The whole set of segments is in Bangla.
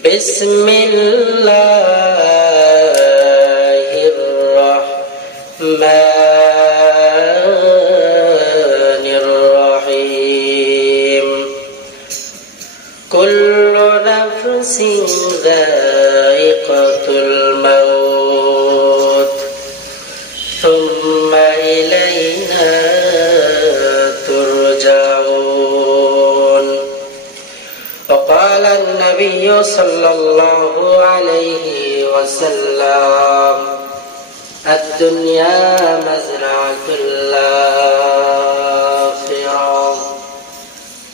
بسم الله الرحمن الرحيم كل نفس ذائقة الموت ثم إلينا ترجعون وقال النبي صلى الله عليه وسلم الدنيا مزرعة الآخرة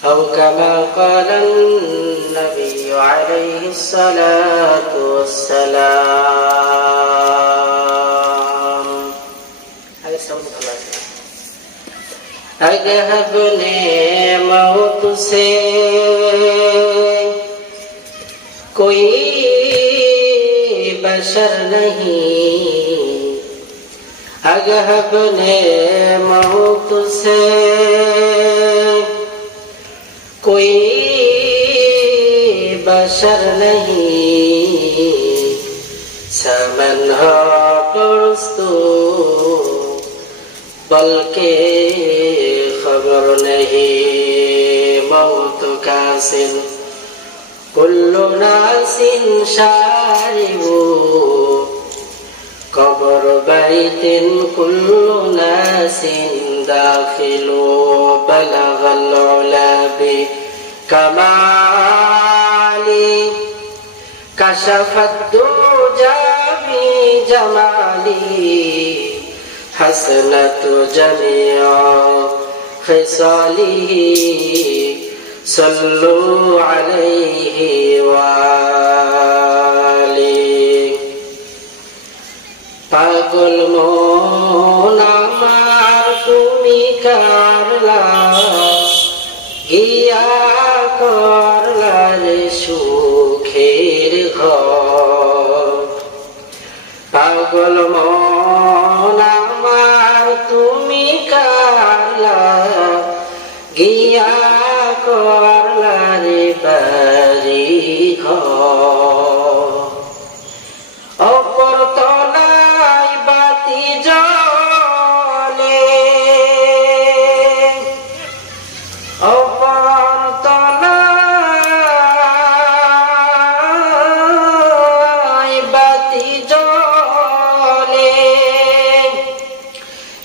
أو كما قال النبي عليه الصلاة والسلام अगर अपने मौत से कोई बशर नहीं अगर अपने मौत से कोई बशर नहीं समन हो परस्तु बल्कि खबर नहीं मौत का सिन कुल्लु नासिन शारिबु कब्र बैतिन कुल्लु नासिन दाखिलु बलगल उला बि कमाली कशफत दुजा बि जमाली हसनत जमिया खिसालिही सल्लु अलैहि वालिहि पागल মন আমার তুমি কারলা গিয়া করলা রে সুখের ঘর পাগল মন আমার তুমি কারলা গিয়া করলা রে বাড়ি ঘর অপর তলায় বাতি জ্বলে অপর তলায় বাতি জ্বলে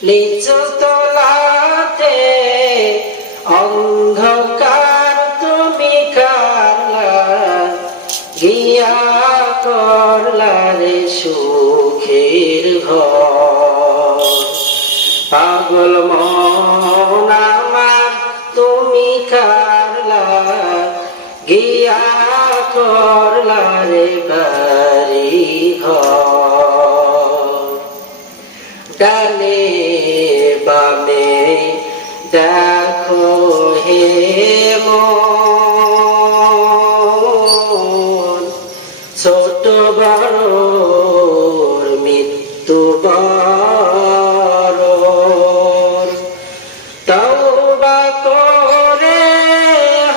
নিচু তলাতে অন্ধকার তুমি কারলা গিয়া করলা রে সুখের ঘর পাগল মন আমার তুমি কারলা গিয়া করলা রে বাড়ি ঘর ডানে বামে দেখো হে মন ছোট বড় মৃত্যু বরণ তওবা করে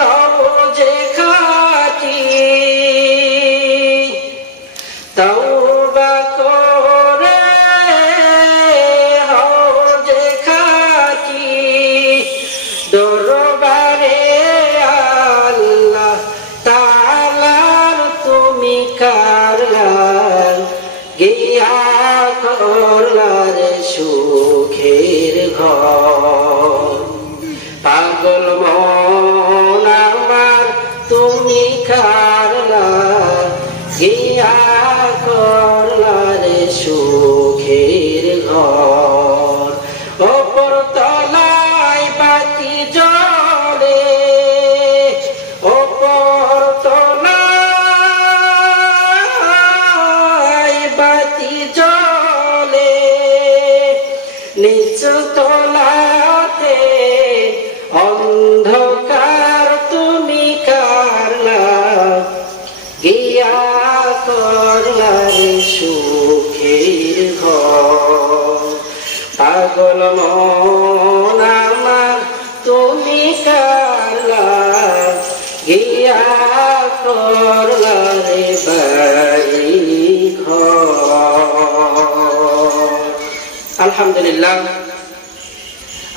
হও যে খাঁটি তওবা করে হও যে খাঁটি দরবারে আল্লাহ তাআলার তুমি কারলা গিয়া করলা রে সুখের ঘর পাগল মন আমার তুমি কারলা গিয়া করলা রে সুখের ঘর অপর তলায় বাতি জ্বলে অপর তলায় বাতি জ্বলে নিচু তলাতে অন্ধকার তুমি কারলা গিয়া করলা রে সুখের ঘর পাগল মন আমার তুমি কারলা গিয়া করলা রে বাড়ি ঘর। আলহামদুলিল্লাহ,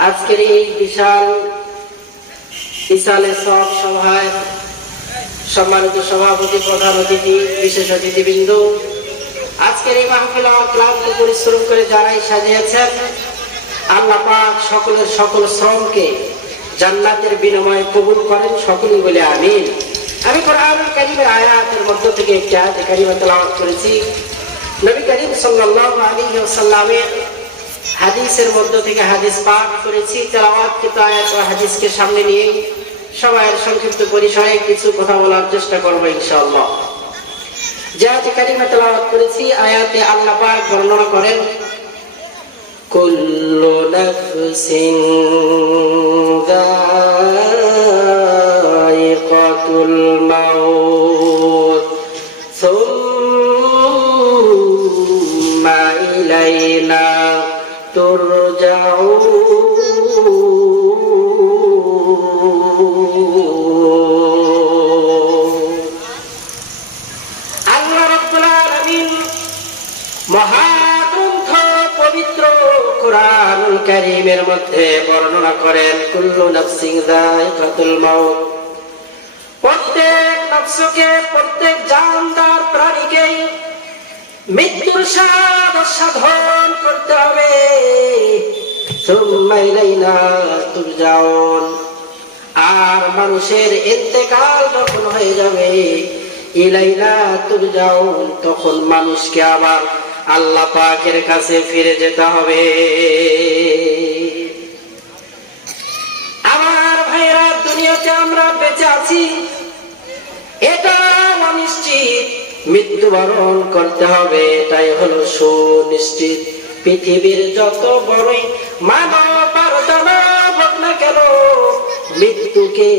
আজকের এই বিশাল সব সভায় সম্মানিত সভাপতি, প্রধান অতিথি, বিশেষ অতিথিবৃন্দ, আজকের এই মাহফিল ক্লান্ত পরিশ্রম করে যারাই সাজিয়েছেন, আল্লাহ পাক সকলের সকল শ্রমকে জান্নাতের বিনিময়ে কবুল করেন, সকলেই বলে আমিন। আমি কোরআনুল কারীমের আয়াতের মধ্য থেকে একটি আয়াত কারিমা তেলাওয়াত করেছি। নবী করিম সাল্লাল্লাহু আলাইহি ওয়াসাল্লামের হাদিসের মধ্য থেকে হাদিস পাঠ করেছি। তেলাওয়াতকৃত আয়াত ও হাদিসকে সামনে নিয়ে সবাইয়ের সংক্ষিপ্ত পরিসরে কিছু কথা বলার চেষ্টা করব ইনশাআল্লাহ। যে আয়াত কারিমা তেলাওয়াত করেছি, আয়াতে আল্লাহ পাক বর্ণনা করেন, কুল্লু নাফসিন যায়িকাতুল মাউত সুম্মা ইলাইনা তুরজাউন। আল্লাহ রাব্বুল আলামিন মহাগ্রন্থ পবিত্র কোরআনুল কারীমের মধ্যে বর্ণনা করেন, কুল্লু নাফসিন যায়িকাতুল মাউত, প্রত্যেক নফসকে, প্রত্যেক জানদার প্রাণীকে মৃত্যুর স্বাদ সাধন করতে হবে। সুম্মা ইলাইনা তুরজাউন, আর মানুষের ইন্তেকাল যখন হয়ে যাবে, ইলাইনা তুরজাউন, তখন মানুষকে আবার আল্লাহ পাকের কাছে ফিরে যেতে হবে। আমার ভাইরা, দুনিয়াতে আমরা বেঁচে আছি, এটা অনিশ্চিত, মৃত্যুবরণ করতে হবে, এটাই হলো সুনিশ্চিত। পৃথিবীর যত বড়ই মানব আর দানব হোক না কেন, মৃত্যুকে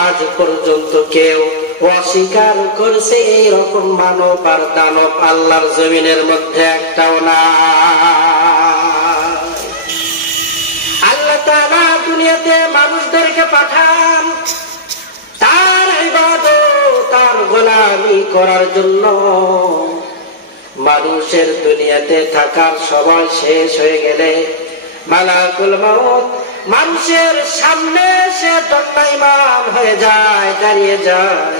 আজ পর্যন্ত কেউ অস্বীকার করছে এরকম মানব আর দানব আল্লাহর জমিনের মধ্যে একটাও না। আল্লাহ তাআলা দুনিয়াতে মানুষদেরকে পাঠান তার ইবাদত, তার গোলামি করার জন্য। মানুষের দুনিয়াতে থাকার সময় শেষ হয়ে গেলে মালাকুল মউত মানুষের সামনে সে দণ্ডায়মান হয়ে যায়, দাঁড়িয়ে যায়।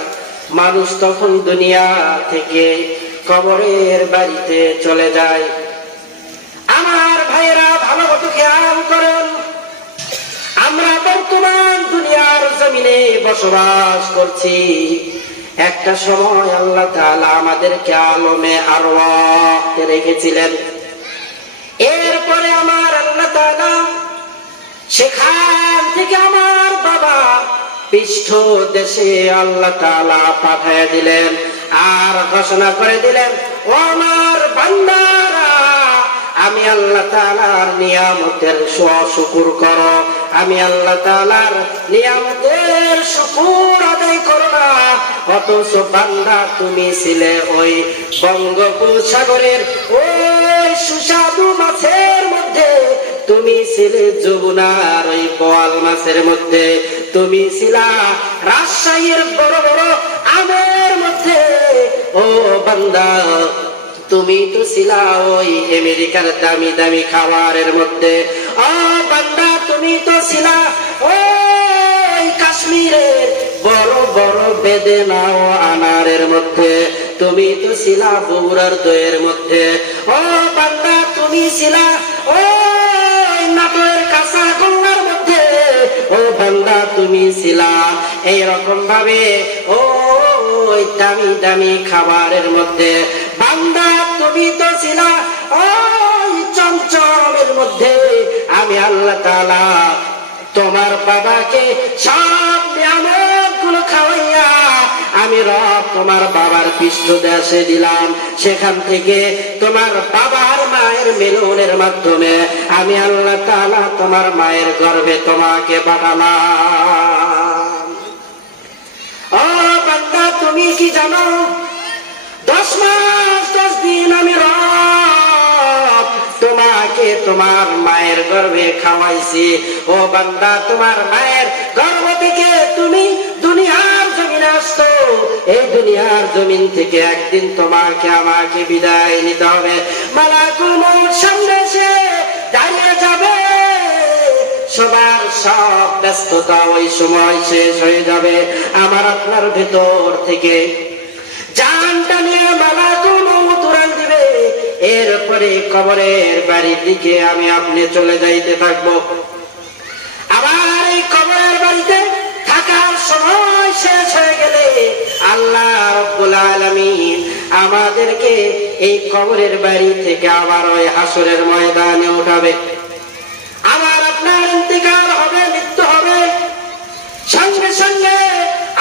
মানুষ তখন দুনিয়া থেকে কবরের বাড়িতে চলে যায়। আমার ভাইয়েরা, ভালো মতো খেয়াল করেন, আমরা বর্তমান দুনিয়ার জমিনে বসবাস করছি। একটা সময় আল্লাহ তাআলা আমাদেরকে আলমে আরওয়াহতে রেখেছিলেন। এরপরে আমার আল্লাহ তাআলা সেখান থেকে আমার বাবা পৃষ্ঠ দেশে আল্লাহ তাআলা পাঠিয়ে দিলেন, আর ঘোষণা করে দিলেন, ও আমার বান্দারা, আমি আল্লাহ তাআলার নিয়ামতের শুকর করো, আমি আল্লাহ তাআলার নিয়ামতের শুকর আদায় করো না। অথচ বান্দা, তুমি ছিলে ওই বঙ্গোপসাগরের ওই সুস্বাদু মাছের মধ্যে, তুমি ছিলে যমুনার ওই বোয়াল মাছের মধ্যে, তুমি ছিলা রাজশাহীর বড় বড় আমের মধ্যে। ও বান্দা, তুমি তো ছিলা ওই আমেরিকার দামি দামি খাবারের মধ্যে। ও বান্দা, তুমি তো ছিলা ওই কাশ্মীরের বড় বড় বেদেনা ও আনারের মধ্যে, তুমি তো ছিলা বগুড়ার দইয়ের মধ্যে। ও বান্দা, তুমি ছিলা ওই নাটোরের কাঁচা গঙ্গার মধ্যে। ও বান্দা, তুমি ছিলা এইরকম ভাবে ওই দামি দামি খাবারের মধ্যে। বান্দা, তুমি তো ছিলা ওই চমচমের মধ্যে। আমি আল্লাহ তাআলা তোমার বাবাকে সব নিয়ামতগুলো খাওয়াইয়া আমি রব তোমার বাবার পৃষ্ঠ দেশে দিলাম। সেখান থেকে তোমার বাবার মায়ের মিলনের মাধ্যমে আমি আল্লাহ তাআলা তোমার মায়ের গর্ভে তোমাকে পাঠালাম। ও বান্দা, তুমি কি জানো, 10 মাস 10 দিন আমি রব তোমাকে তোমার মায়ের গর্ভে খাওয়াইছি। ও বান্দা, তোমার মায়ের গর্ভ থেকে তুমি দুনিয়ার জমিনে আসতো, এই দুনিয়ার জমিন থেকে একদিন তোমাকে আমাকে বিদায় নিতে হবে। মালাকুল মউত সামনে এসে দাঁড়িয়ে যাবে, সবার সব ব্যস্ততা ওই সময় শেষ হয়ে যাবে। আমার আপনার ভেতর থেকে জানটা নিয়ে মালাকুল মউত উড়াল দিবে। এরপরে কবরের বাড়ির দিকে আমি আপনি চলে যাইতে থাকবো। আবার এই কবরের বাড়িতে থাকার সময় শেষ হয়ে গেলে আল্লাহ রাব্বুল আলামিন আমাদেরকে এই কবরের বাড়ি থেকে আবার ওই হাসরের ময়দানে উঠাবে। আবার আপনার ইন্তেকাল হবে, মৃত্যু হবে, সঙ্গে সঙ্গে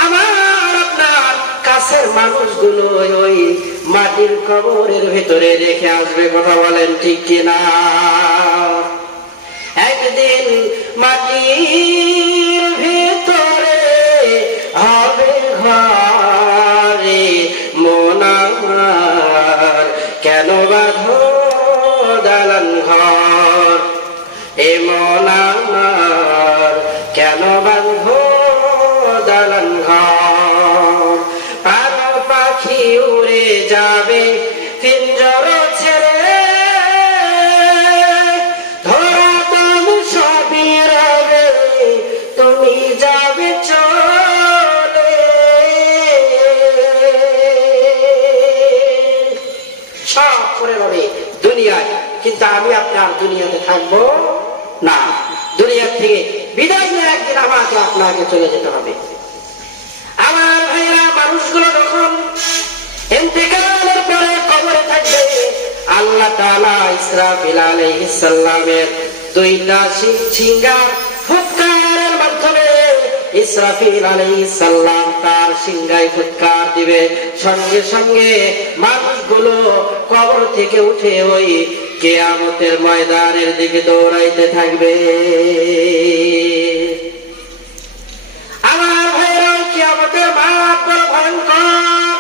আমার আপনার কাছের মানুষগুলো ওই মাটির কবরের ভেতরে রেখে আসবে। কথা বলেন ঠিক কিনা? একদিন মাটির ভেতরে হবে ঘরে মন আমার, কেন বাঁধো দালান ঘর, এ মন আমার কেন বাঁধো দালান ঘর। পাখি পাখি উড়ে যাবে পিঞ্জর ছেড়ে, ধরা তুমি সবই রবে, তুমি যাবে চলে। সব করে রবে দুনিয়ায়, কিন্তু আমি আপনার দুনিয়াতে থাকবো না। দুনিয়া থেকে বিদায় নিয়ে একদিন আমাকে আপনাকে চলে যেতে হবে। আমার ভাইরা, মানুষগুলো যখন ইন্তেকালের পরে কবরে থাকবে, আল্লাহ তাআলা ইসরাফিল আলাইহিস সালামের দুইটা সিংহার ফুৎকারের মাধ্যমে ইসরাফিল আলাইহিস সালাম তার সিংহায় ফুৎকার দিবে। সঙ্গে সঙ্গে মানুষগুলো কবর থেকে উঠে ওই কিয়ামতের ময়দানের দিকে দৌড়াইতে থাকবে। আমার ভাইরা, কিয়ামতের মাঠ বড় ভয়ঙ্কর।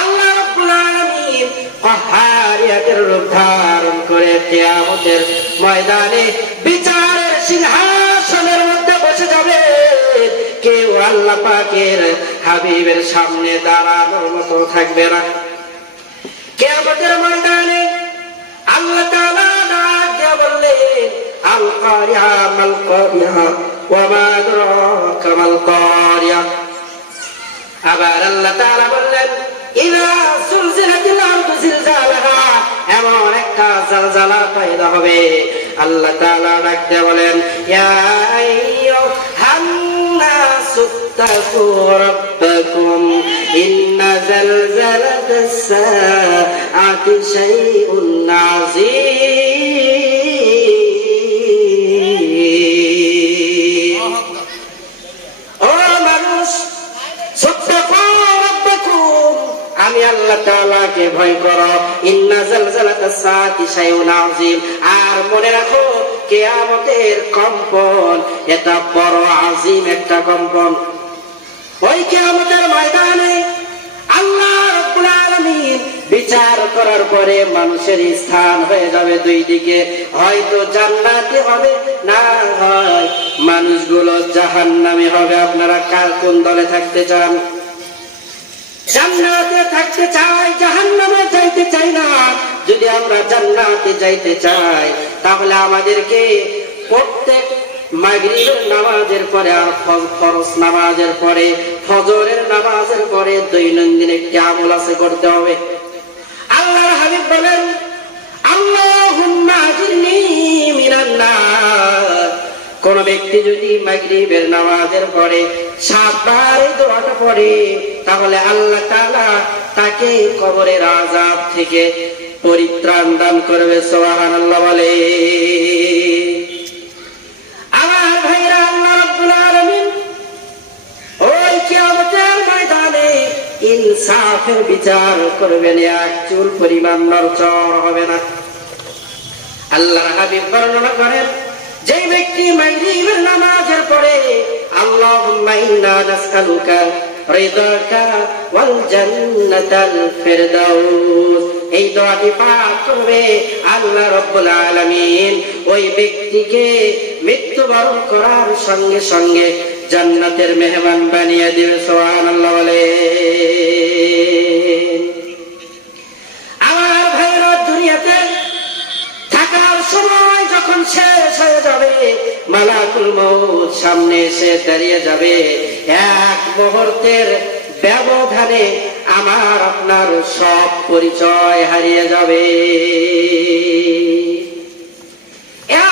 আল্লাহ রাব্বুল আলামিন কাহারিয়াতের রূপ ধারণ করে কিয়ামতের ময়দানে বিচারের সিংহাসনের মধ্যে বসে যাবে। কেউ আল্লাহ পাকের হাবিবের সামনে দাঁড়ানোর মতো থাকবে না। কিয়ামতের ময়দানে আল্লাহ তাআলা ডাক দিয়ে বললেন, আল কারিয়া মাল কারিয়া ওয়া মা আদরাকা মাল কারিয়া। আবার আল্লাহ তাআলা বললেন, ইযা সুলজিলাতিল আরদু জিলজালাহা, এমন একটা জালজালা পয়দা হবে। আল্লাহ তাআলা ডাক দিয়ে বলেন, ইয়া আইয়ুহান নাসু তাকু রাব্বাকুম ইন্না জালজালাতাস সাআতি শাইউন আযীম। ও মানুষ, আমি আল্লাহ তাআলাকে ভয় করো। ইন্না জালজালাতাস সাআতি শাইউন আযীম। আর মনে রাখো, কিয়ামতের কম্পন এটা বড় আযীম একটা কম্পন। ওই কিয়ামতের ময়দানে আল্লাহ রাব্বুল আলামিন বিচার করার পরে মানুষের স্থান হয়ে যাবে দুই দিকে। হয়তো জান্নাতে হবে, না হয় মানুষগুলো জাহান্নামে হবে। আপনারা কার কোন দলে থাকতে চান? জান্নাতে থাকতে চাই, জাহান্নামে যাইতে চাই না। যদি আমরা জান্নাতে যাইতে চাই, তাহলে আমাদেরকে প্রত্যেক মাগরিবের নামাজের পরে আর ফরজ নামাজের পরে, ফজরের নামাজের পরে দৈনন্দিন একটি আমল আছে, করতে হবে। আল্লাহর হাবিব বলেন, আল্লাহুম্মা আজিরনি মিনান নার। কোন ব্যক্তি যদি মাগরিবের নামাজের পরে 7 বার এই দোয়াটা পড়ে, তাহলে আল্লাহ তাআলা তাকে কবরের আযাব থেকে পরিত্রাণ দান করবে। সুবহানাল্লাহ বলে। আমার ভাইরা, আল্লাহ রাব্বুল আলামিন ওই কিয়ামতের ময়দানে ইনসাফের বিচার করবেন, এক চুল পরিমাণ নড়চড় হবে না। আল্লাহর হাবিব বর্ণনা করেন, যে ব্যক্তি মাগরিবের নামাজের পরে আল্লাহুম্মা ইন্না নাসআলুকা রিদাকা ওয়াল জান্নাতাল ফিরদাউস, এই দোয়াটি পাঠ করবে, আল্লাহ রাব্বুল আলামিন ওই ব্যক্তিকে মৃত্যুবরণ করার সঙ্গে সঙ্গে জান্নাতের মেহমান বানিয়ে দিবে। সুবহানাল্লাহ বলে। আমার ভাইরা, দুনিয়াতে থাকার সময় যখন শেষ হয়ে যাবে, মালাকুল মউত সামনে এসে দাঁড়িয়ে যাবে, এক মুহূর্তের ব্যবধানে আমার আপনার সব পরিচয় হারিয়ে যাবে।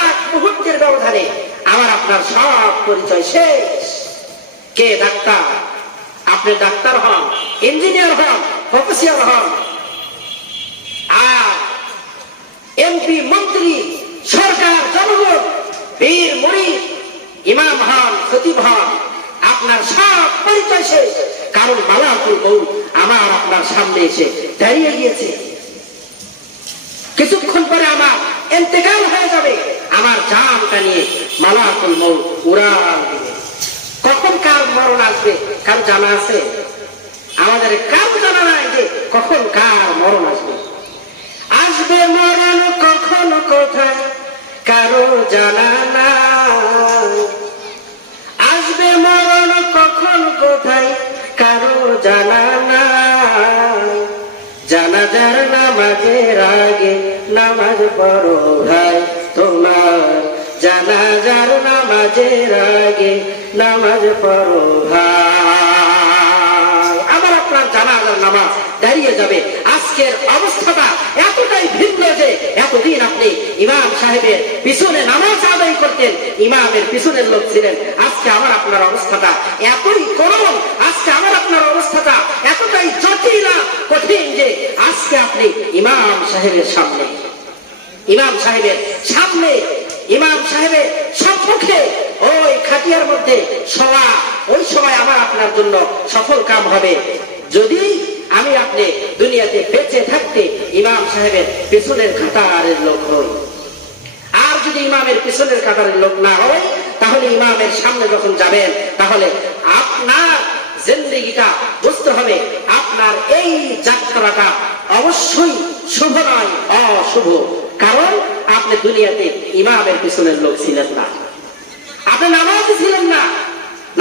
এক মুহূর্তের ব্যবধানে আমার আপনার সব পরিচয় শেষ। কে ডাক্তার? আপনি ডাক্তার হন, ইঞ্জিনিয়ার হন, প্রফেসর হন, আর এমপি, মন্ত্রী, সরকার, জনগণ, বীর, মুরিদ, ইমাম হন, খতিব হন, আপনার সব পরিচয় শেষ। কারণ মালাকুল মউত আমার আপনার সামনে এসে দাঁড়িয়ে গিয়েছে। কিছুক্ষণ পরে আমার ইন্তেকাল হয়ে যাবে। আমার জানটা নিয়ে মালাকুল মউত উড়াল দিবে। কখন কার মরণ আসবে কার জানা আছে? আমাদের কার জানা নাই যে কখন কার মরণ আসবে। আসবে মরণ কখন কোথায় কারো জানা নাই। আসবে মরণ কখন কোথায় কারো জানা নাই। জানাজার নামাজের আগে নামাজ পড়ো ভাই তোমার, জানাজার নামাজের আগে নামাজ পড়ো ভাই। আমার আপনার জানাজার নামাজ দাঁড়িয়ে যাবে। আজকের অবস্থাটা এতটাই ভিন্ন যে এতদিন আপনি ইমাম সাহেবের পিছনে নামাজ আদায় করতেন, ইমামের পিছনের লোক ছিলেন। আজকে আমার আপনার অবস্থাটা এতই করুণ, আজকে আমার আপনার অবস্থাটা এতটাই জটিল কঠিন যে আজকে আপনি ইমাম সাহেবের সামনে, ইমাম সাহেবের সামনে, ইমাম সাহেবের সম্মুখে ওই খাটিয়ার মধ্যে শোয়া, ওই সময় আমার আপনার জন্য সফল কাম হবে যদি আমি আপনি দুনিয়াতে বেঁচে থাকতে ইমাম সাহেবের পিছনের কাতারের লোক হই। আর যদি ইমামের পিছনের কাতারের লোক না হয়, তাহলে ইমামের সামনে যখন যাবেন, তাহলে আপনার জিন্দেগিটা বুঝতে হবে আপনার এই যাত্রাটা অবশ্যই শুভ নয়, অশুভ। কারণ আপনি দুনিয়াতে ইমামের পিছনের লোক ছিলেন না, আপনি নামাজি ছিলেন না।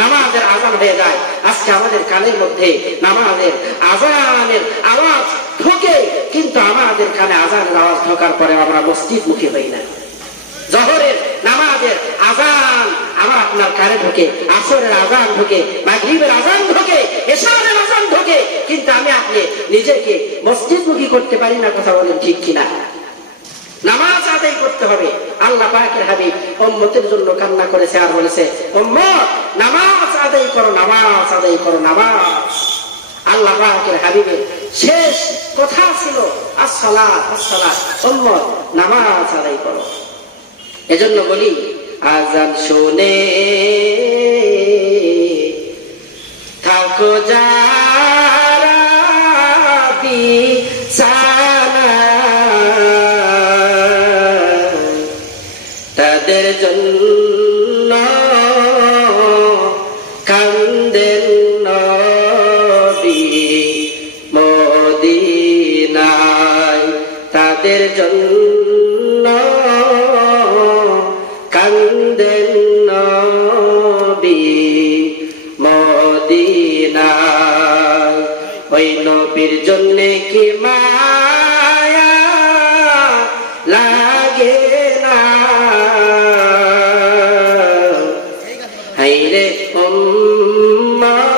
নামাজের আজান হয়ে যায়, আজকে আমাদের কানের মধ্যে নামাজের আজানের আওয়াজ ঢোকে, কিন্তু আমাদের কানে আজানের আওয়াজ ঢোকার পরে আমরা মসজিদ মুখী হই না। জোহরের নামাজের আজান আমার আপনার কানে ঢোকে, আসরের আজান ঢোকে, মাগরিবের আজান ঢোকে, এশারের আজান ঢোকে, কিন্তু আমি আপনি নিজেকে মসজিদ মুখী করতে পারি না। কথা বলেন ঠিক কিনা? নামাজ আদায় করতে হবে। আল্লাহ পাকের হাবিব উম্মতের জন্য কান্না করেছে আর বলেছে, উম্মত নামাজ আদায় করো, নামাজ আদায় করো, নামাজ। আল্লাহ পাকের হাবিবের শেষ কথা ছিল আসসালাত, আসসালাত। উম্মত নামাজ আদায় করো। এজন্য বলি, আজান শুনে থাকো যারা বিছানা, তাদের জন্য কান্দেন নবী মদিনায়, তাদের জন্য কান্দেন নবী মদিনায়। ওই নবীর জন্যে কি মায়া লাগে না, হাইরে উম্মত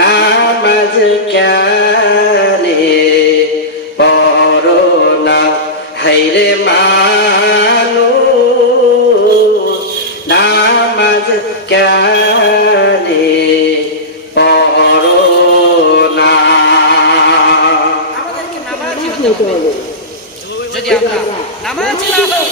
নামাজ কেনে পড়ো না, হাইরে মানুষ নামাজ কেনে পড়ো না। আমাদেরকে নামাজি হতে হবে। যদি আমরা নামাজি না হই,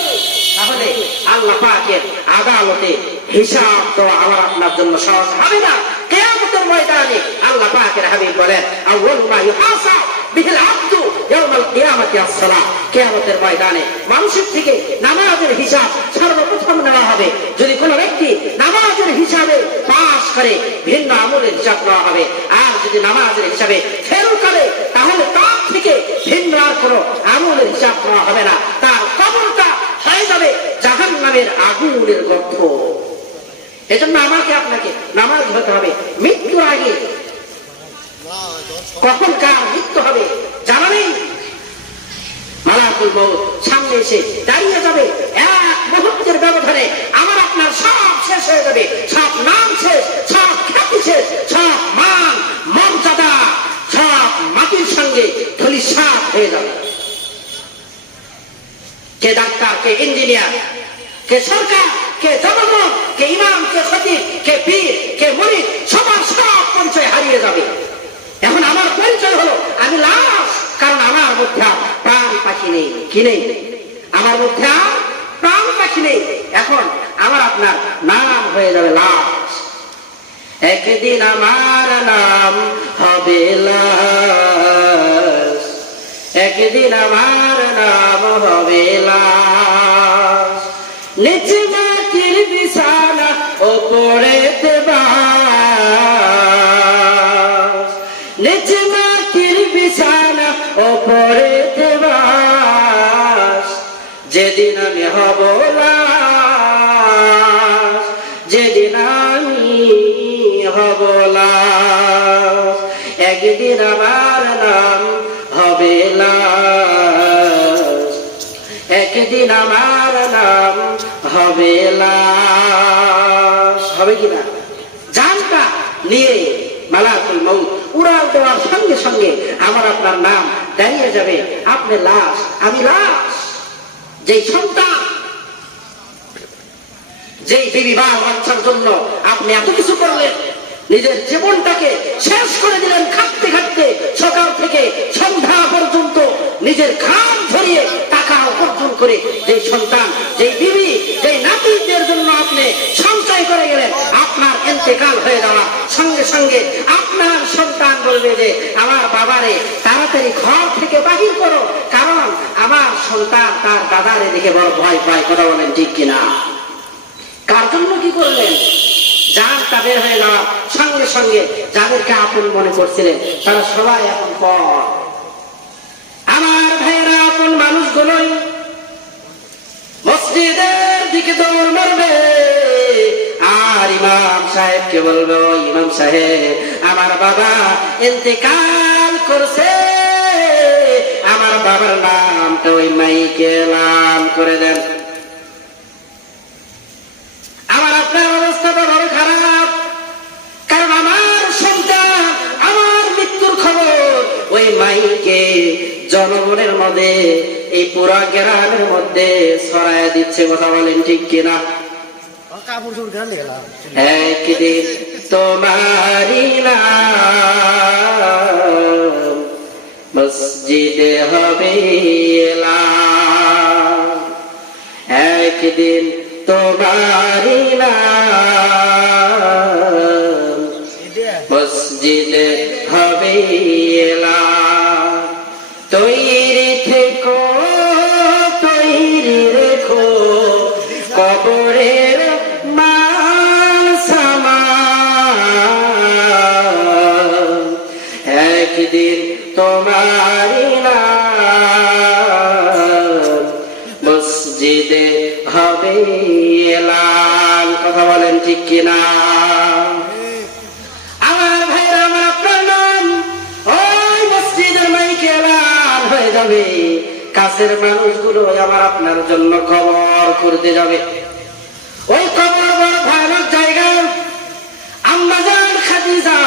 তাহলে আল্লাহ পাকের আদালতে হিসাব দেওয়া আমার আপনার জন্য সহজ হবে না। কিয়ামতের ময়দানে আল্লাহ পাকের হাবিব বলেন, আউয়ালু মা ইউহাসাব বিহিল আবদু ইয়াউমাল কিয়ামাতি আস-সালাহ। কিয়ামতের ময়দানে মানুষের থেকে নামাজের হিসাব সর্বপ্রথম নেওয়া হবে। যদি কোনো ব্যক্তি নামাজের হিসাবে পাস করে, ভিন্ন আমলের হিসাব নেওয়া হবে। আর যদি নামাজের হিসাবে ফেল করে, তাহলে তার থেকে ভিন্ন আর কোনো আমলের হিসাব নেওয়া হবে না। তার কবরটা হয়ে যাবে জাহান্নামের আগুনের গর্ত। এজন্য আমাকে আপনাকে নামাজ হতে হবে। মৃত্যুর আগে কখন কার মৃত্যু হবে জানা নেই। মালাকুল মউত সামনে এসে দাঁড়িয়ে যাবে, এক মুহূর্তের ব্যবধানে আমার আপনার সব শেষ হয়ে যাবে, সব নাম শেষ, সব খ্যাতি শেষ, সব মান মর্যাদা সব মাটির সঙ্গে ধূলিসাৎ হয়ে যাবে। কে ডাক্তার, কে ইঞ্জিনিয়ার, কে সরকার, কে জনগণ, কে ইমাম, কে খতিব, কে পীর, কে মুরিদ, সবার সব পরিচয় হারিয়ে যাবে। এখন আমার পরিচয় হলো আমি লাশ, কারণ আমার মধ্যে প্রাণ পাখি নেই। কি নেই? আমার মধ্যে প্রাণ পাখি নেই। এখন আমার আপনার নাম হয়ে যাবে লাশ। একদিন আমার নাম হবে লাশ, একদিন আমার নাম হবে লাশ। নিচে মাটির বিছানা, ওপরেতে বাস, নিচে মাটির বিছানা, ওপরেতে বাস। যেদিন আমি হব লাশ, যেদিন আমি হব লাশ, একদিন আমার নাম হবে লাশ, একদিন আমার নাম হবে লাশ। হবে কিনা? জানটা নিয়ে মালাকুল মউত উড়াল দেওয়ার সঙ্গে সঙ্গে আমার আপনার নাম দাঁড়িয়ে যাবে। আপনি লাশ, আমি লাশ। যেই সন্তান, যেই বিবাহ বাচ্চার জন্য আপনি এত কিছু করলেন, নিজের জীবনটাকে শেষ করে দিলেন খাটতে খাটতে, সকাল থেকে সন্ধ্যা পর্যন্ত নিজের ঘাম ঝরিয়ে টাকা উপার্জন করে যেই সন্তান, যেই বিবি, যেই নাতিদের জন্য আপনি সঞ্চয় করে গেলেন, আপনার ইন্তেকাল হয়ে যাওয়ার সঙ্গে সঙ্গে আপনার সন্তান বলবে যে আমার বাবারে তাড়াতাড়ি ঘর থেকে বাহির করো, কারণ আমার সন্তান তার দাদারে দেখে বড় ভয় পায়। কথা বলেন ঠিক কিনা? কার জন্য কি করলেন? জানটা বের হয়ে যাওয়ার সঙ্গে সঙ্গে যাদেরকে আপন মনে করছিলেন তারা সবাই এখন পর। আমার ভাইয়েরা, আপন মানুষগুলোই মসজিদের দিকে দৌড় মারবে, আর ইমাম সাহেবকে বলবে, ইমাম সাহেব আমার বাবা ইন্তেকাল করছে, আমার বাবার নামটা ওই মাইকে এলান করে দেন। আমার আপনার অবস্থাটা বড় খারাপ, কারণ আমার সন্তান, আমার মৃত্যুর খবর ওই মাইকে জনগণের মধ্যে, এই পুরা গ্রামের মধ্যে ছড়ায় দিচ্ছে। কথা বলেন ঠিক কিনা? একদিন তোমারি নাম মসজিদে হবে এলান, একদিন তোমারি নাম মসজিদে হবে এলান। তৈরি থেকো, তৈরি রেখো কবরের মাল সামান, একদিন তোমারি নাম মসজিদে হবে এলান। কথা বলেন ঠিক কিনা? আমার ভাইরা, আমার আপনার নাম ওই মসজিদের মাইকে এলান হয়ে যাবে। কাছের মানুষগুলো আমার আপনার জন্য খবর করতে যাবে। ওই খবর বড় ভয়ানক জায়গা। আম্মা জান খাদিজা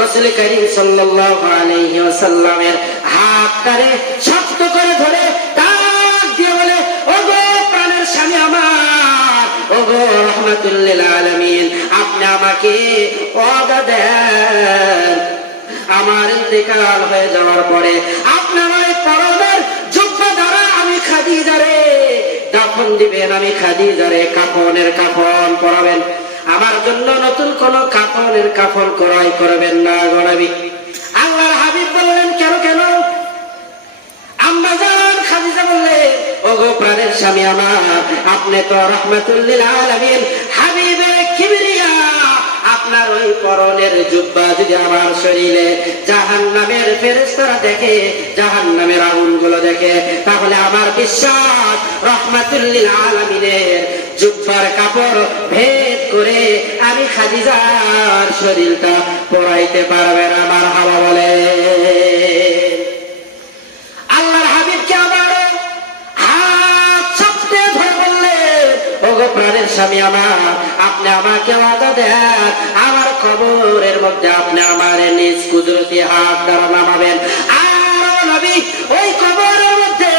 রাসূল করিম সাল্লাল্লাহু আলাইহি ওয়াসাল্লামের হাতটারে শক্ত করে ধরে ডাক দিয়ে বলে, ওগো প্রাণের স্বামী আমার, ওগো রাহমাতুল লিল আলামিন, আপনি আমাকে ওয়াদা দেন, আমার ইন্তেকাল হয়ে যাওয়ার পরে আপনার ওই পরনের জুব্বা দ্বারা আমি খাদিজারে দাফন দিবেন, আমি খাদিজারে কাফনের কাফন পরাবেন, আমার জন্য নতুন কোন কাফনের কাফন ক্রয় করবেন না গো নবী। আল্লাহর হাবিব বললেন, কেন কেন? আম্মা জান খাদিজা বললেন, ওগো প্রাণের স্বামী আমার, আপনি তো রাহমাতুল লিল আলামিন, হাবিবে কিবরিয়া, আপনার ওই পরনের জুব্বা যদি আমার শরীরে জাহান্নামের ফেরেশতারা দেখে, জাহান্নামের আগুনগুলো দেখে, তাহলে আমার বিশ্বাস রাহমাতুল লিল আলামিনের জুব্বার কাপড় ভেদ করে আমি খাদিজার শরীরটা পড়াইতে পারবে না। মারহাবা বলে। আল্লাহর হাবিবকে আবার হাত চাপতে ধরে বললেন, ওগো প্রাণের স্বামী আমার, আপনি আমাকে ওয়াদা দেন, আমার কবরের মধ্যে আপনি আমার নিজ কুদরতি হাত দ্বারা নামাবেন। আর নবী ওই কবরের মধ্যে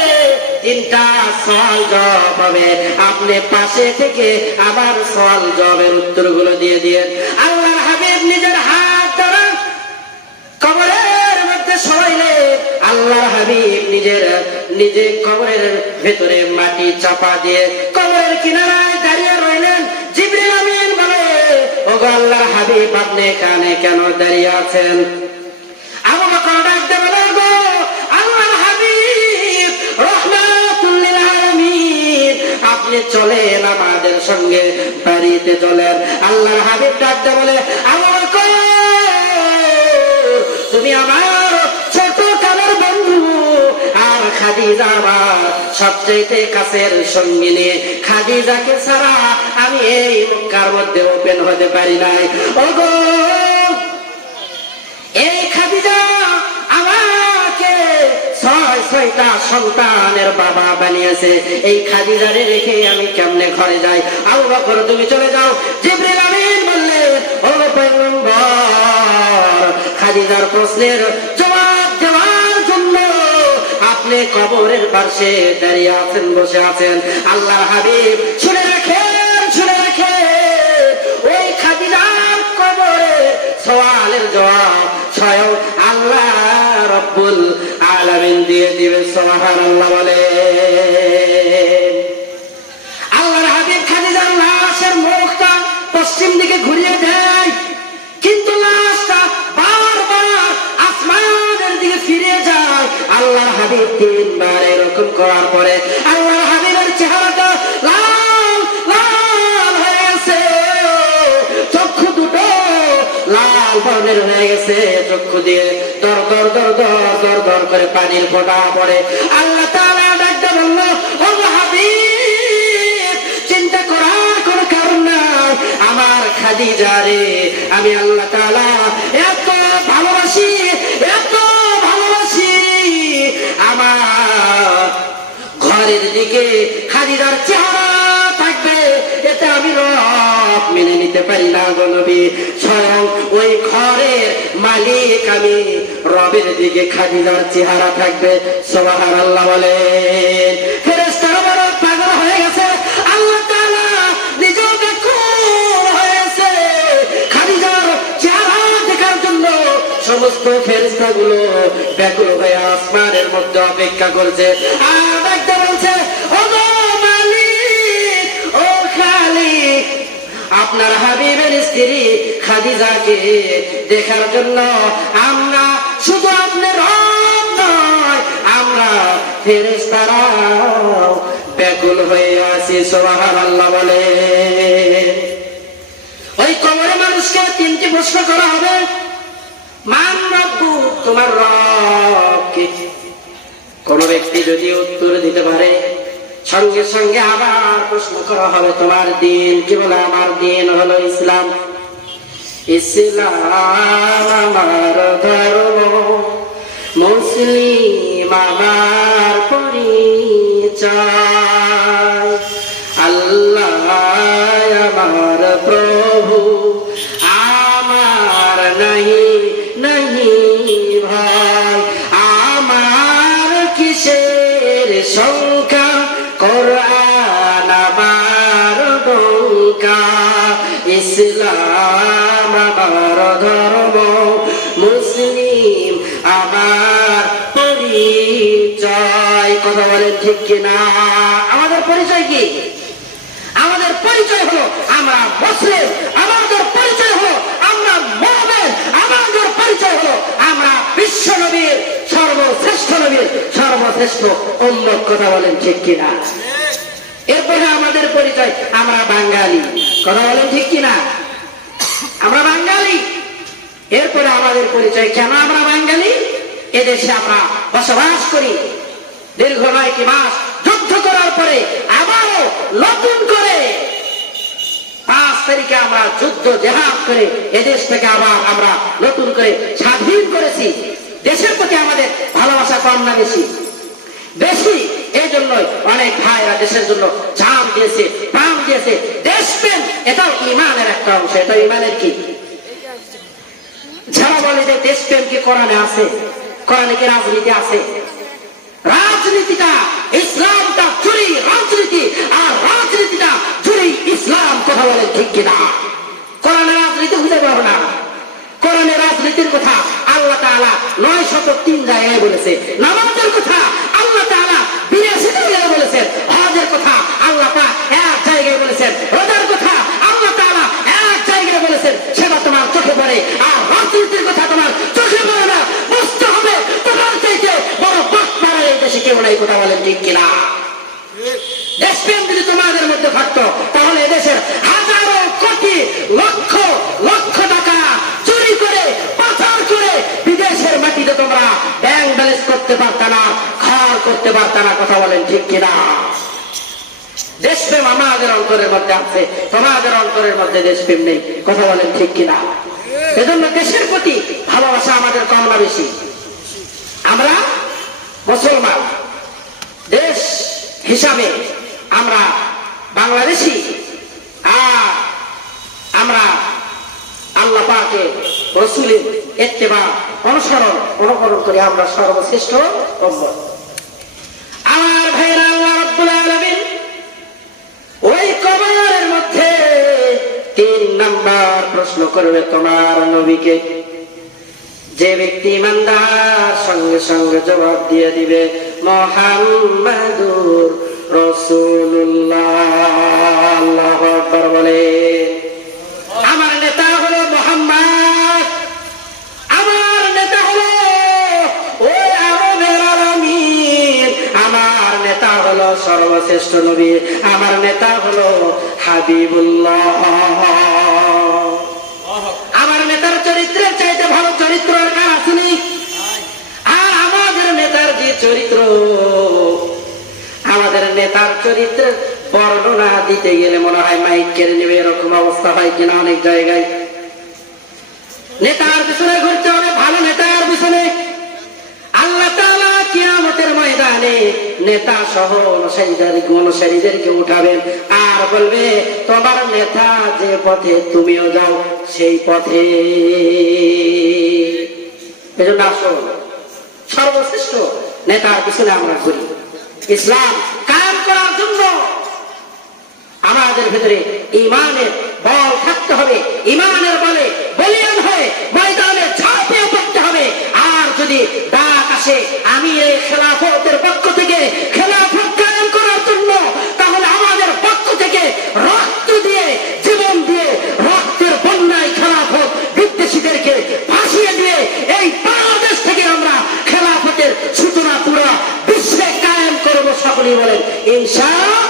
3টা সওয়াল জবাব হবে, আপনি পাশে থেকে আমার সওয়াল জবাবের উত্তরগুলো দিয়ে দিয়েন। আল্লাহর হাবিব নিজের হাত দ্বারা কবরের মধ্যে শোয়াইলেন। আল্লাহর হাবিব নিজে কবরের ভেতরে মাটি চাপা দিয়ে কবরের কিনারায় দাঁড়িয়ে রইলেন। জিবরিল আমিন বলে, ওগো আল্লাহর হাবিব, আপনি এখানে কেন দাঁড়িয়ে আছেন? আবু বকর ডাকতে বলে, গো আল্লাহর হাবিব রাহমাতুল লিল আলামিন, আপনি চলেন আমাদের সঙ্গে বাড়িতে চলেন। আল্লাহর হাবিব ডাকতে বলে, আবু বকর, তুমি আমার ছোট কালের বন্ধু, আর খাদিজা আমার সবচেয়ে কাছের সঙ্গিনী। খাদিজাকে ছাড়া আমি এই মক্কার মধ্যে ওপেন হতে পারি নাই। ওগো এই খাদিজা আমাকে 6টা সন্তানের বাবা বানিয়েছে, এই খাদিজারে রেখে আমি কেমনে ঘরে যাই? আবু বকর, তুমি চলে যাও। জিবরিল আমিন বললেন, ওগো পয়গম্বর, খাদিজার প্রশ্নের জবাব দেওয়ার জন্য আপনি কবরের পাশে দাঁড়িয়ে আছেন, বসে আছেন। আল্লাহর হাবিব শুনে রাখেন, শুনে রাখেন, ওই খাদিজার কবরে সওয়ালের জবাব স্বয়ং আল্লাহ রব্বুল আলামিন দিয়ে দিবে। সুবহানাল্লাহ বলে। আল্লাহর হাবিব খাদিজার লাশের মুখটা পশ্চিম দিকে ঘুরিয়ে দেয়, কিন্তু লাশটা বারবার আসমানের দিকে ফিরে যায়। আল্লাহর হাবিব 3বার এরকম করার পরে আল্লাহর হাবিবের চেহারাটা লাল লাল হয়ে গেছে, চক্ষু দুটো লাল বর্ণের হয়ে গেছে, চক্ষু দিয়ে দর দর দর দর দর দর করে পানির ফোঁটা পড়ে। আল্লাহ তাআলা ডাকতে বলল, ও হাবিব, চিন্তা করার কোনো কারণ নাই, আমার খাদিজারে আমি আল্লাহ তাআলা এত ভালোবাসি, এত ভালোবাসি, আমার ঘরের দিকে খাদিজার চেহারা থাকবে, এটা আমি রব মেনে নিতে পারি না গো নবী। স্বয়ং ওই ঘরের মালিক আমি, রবের দিকে খাদিজার চেহারা থাকবে। সুবহানাল্লাহ বলে। ফেরেশতারা বড় পাগল হয়ে গেছে, আল্লাহ তাআলা নিজেও ব্যাকুল হয়েছে খাদিজার চেহারা দেখার জন্য। সমস্ত ফেরেশতাগুলো ব্যাকুল হয়ে আসমানের মধ্যে অপেক্ষা করছে। আর দেখতে বলছে, ও গো মালিক, ও খালিক, আপনার হাবিবের স্ত্রী খাদিজাকে দেখার জন্য আমরা শুধু আপনার রব নয়, আমরা ফেরেশতারাও ব্যাকুল হয়ে আছি। সুবহানাল্লাহ বলে। ওই কবরে মানুষকে 3টি প্রশ্ন করা হবে। মান রব্বু, তোমার রব কে? কোন ব্যক্তি যদি উত্তর দিতে পারে, সঙ্গে সঙ্গে আবার প্রশ্ন করা হবে, তোমার দিন কি? বলে, আমার দিন হলো ইসলাম। ইসলাম আমার ধর্ম, মুসলিম আমার পরিচয়, আল্লাহ আমার প্রভু, আমার নাহি নাহি ভয়, আমার কিসের শঙ্কা, কোরআন আমার ডঙ্কা, ইসলাম আমার ধর্ম, মুসলিম আমার পরিচয়। কথা বলেন ঠিক কিনা? আমাদের পরিচয় কি? আমাদের পরিচয় হলো আমরা মুসলিম, আমাদের পরিচয় হলো আমরা মুমিন, আমাদের পরিচয় হলো আমরা বিশ্ব নবীর সর্বশ্রেষ্ঠ নবীর সর্বশ্রেষ্ঠ উম্মত। কথা বলেন ঠিক কিনা? এরপরে আমাদের পরিচয় আমরা বাঙালি। কথা বলেন ঠিক কিনা? আমরা বাঙালি। এরপরে আমাদের পরিচয় কেন আমরা বাঙালি? এদেশে আমরা বসবাস করি। দীর্ঘ 9টি মাস যুদ্ধ করার পরে আবারও নতুন করে 5 তারিখে আমরা যুদ্ধ জেহাদ করে এদেশ থেকে আবার আমরা নতুন করে স্বাধীন করেছি। দেশের প্রতি আমাদের ভালোবাসা কম না বেশি? বেশি। এই জন্যই অনেক ভাইরা দেশের জন্য জান দিয়েছে, প্রাণ দিয়েছে। দেশপ্রেম এটাও ইমানের একটা অংশ। এটা ইমানের কি? যারা বলে যে দেশপ্রেম কি কোরআনে আছে, কোরআনে কি রাজনীতি আছে? রাজনীতিটা ইসলামটা চুরি রাজনীতি, আর রাজনীতিটা চুরি ইসলাম। কথা বলে ঠিক কিনা? কোরআনে রাজনীতি খুঁজে পাবো না। কোরআনে রাজনীতির কথা আল্লাহ তাআলা 903 জায়গায় বলেছে। নামাজের কথা আল্লাহ তাআলা 82 জায়গায় বলেছেন। হজের কথা আল্লাহ পাক এক জায়গায় বলেছেন। রোজার কথা আল্লাহ তাআলা এক জায়গায় বলেছেন। সেটা তোমার চোখে পড়ে, আর রাজনীতির কথা তোমার চোখে পড়ে না। বুঝতে হবে তোমার চাইতে বড় বাটপাড়া এই দেশে কেউ নাই। কথা বলেন ঠিক কিনা? দেশপ্রেম যদি তোমাদের মধ্যে থাকতো তাহলে এদেশের হাজারো কোটি লক্ষ লক্ষ টাকা চুরি করে পাচার করে বিদেশের মাটিতে তোমরা ব্যাংক ব্যালেন্স করতে পারত না, খাওয়ার করতে পারত না। কথা বলেন ঠিক কিনা? দেশপ্রেম আমাদের অন্তরের মধ্যে আছে, তোমাদের অন্তরের মধ্যে দেশপ্রেম নেই। কথা বলেন ঠিক কিনা? এজন্য দেশের প্রতি ভালোবাসা আমাদের কম না বেশি? আমরা মুসলমান দেশ হিসাবে আমরা বাংলাদেশি, আর আমরা আল্লাহ পাকের রাসূলের ইত্তেবা অনুকরণ করে আমরা সর্বশ্রেষ্ঠ উম্মত। আমার ভাইরা, আল্লাহ রাব্বুল আলামিন ওই কবরের মধ্যে 3 নাম্বার প্রশ্ন করবে তোমার নবীকে। যে ব্যক্তি ইমানদার সঙ্গে সঙ্গে জবাব দিয়ে দিবে মুহাম্মাদুর রাসূলুল্লাহ। আল্লাহু আকবার বলে। আমার নেতা হলো মুহাম্মদ, আমার নেতা হলো ওই আরবের আলামিন, আমার নেতা হলো সর্বশ্রেষ্ঠ নবী, আমার নেতা হলো হাবিবুল্লাহ। আমার নেতার চরিত্রের চাইতে ভালো চরিত্র আর কার আসেনি? আর আমাদের নেতার যে চরিত্র, আমাদের নেতার চরিত্রের বর্ণনা দিতে গেলে মনে হয় মাইক কেড়ে নেবে, এরকম অবস্থা হয় কিনা অনেক জায়গায়। নেতার পিছনে ঘুরতে হবে, ভালো নেতার পিছনে। আল্লাহ তাআলা কিয়ামতের ময়দানে নেতা সহ অনুসারীদেরকে উঠাবেন আর বলবে তোমার নেতা যে পথে তুমিও যাও সেই পথে। এজন্য আসুন সর্বশ্রেষ্ঠ নেতার পিছনে আমরা ঘুরি। ইসলাম কায়েম করার জন্য আমাদের ভিতরে ঈমানের বল থাকতে হবে। ঈমানের বলে বলিয়ান হয়ে ময়দানে ঝাঁপিয়ে পড়তে হবে। আর যদি ডাক আসে আমি এই খেলাফতের পক্ষ থেকে খেলাফত কায়েম করার জন্য, তাহলে আমাদের পক্ষ থেকে রক্ত দিয়ে জীবন দিয়ে রক্তের বন্যায় খেলাফত বিদ্বেষীদেরকে ভাসিয়ে দিয়ে এই বাংলাদেশ থেকে আমরা খেলাফতের সূচনা পুরা বিশ্বে কায়েম করবো। সকলেই বলেন ইনশাআল্লাহ।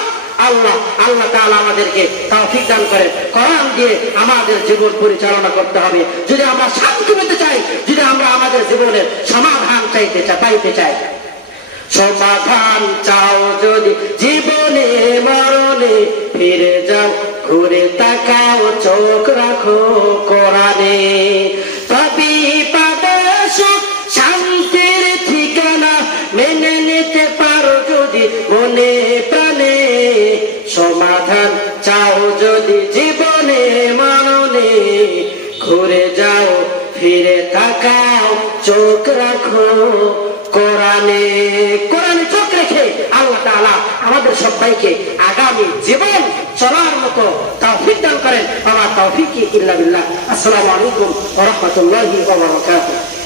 আল্লাহ তাআলা আমাদেরকে তৌফিক দান করেন। কোরআন দিয়ে আমাদের জীবন পরিচালনা করতে হবে। যদি আমরা শান্তি পেতে চাই, যদি আমরা আমাদের জীবনের সমাধান পাইতে চাই, সমাধান চাও যদি জীবনে মরণে, ফিরে যাও ঘুরে তাকাও চোখ রাখো কোরআনে, তবে পাবে সুখ শান্তির ঠিকানা, মেনে নিতে পারো যদি মনে প্রাণে, সমাধান চাও যদি জীবনে মরণে, ঘুরে যাও ফিরে তাকাও চোখ রাখো কোরআনে। কোরআনে চোখ রেখে আল্লাহ তাআলা আমাদের সবাইকে আগামী জীবন চলার মতো তৌফিক দান করেন। আমার তৌফিক ইল্লা বিল্লাহ। আসসালামু আলাইকুম ওয়া রাহমাতুল্লাহি ওয়া বারাকাতুহু।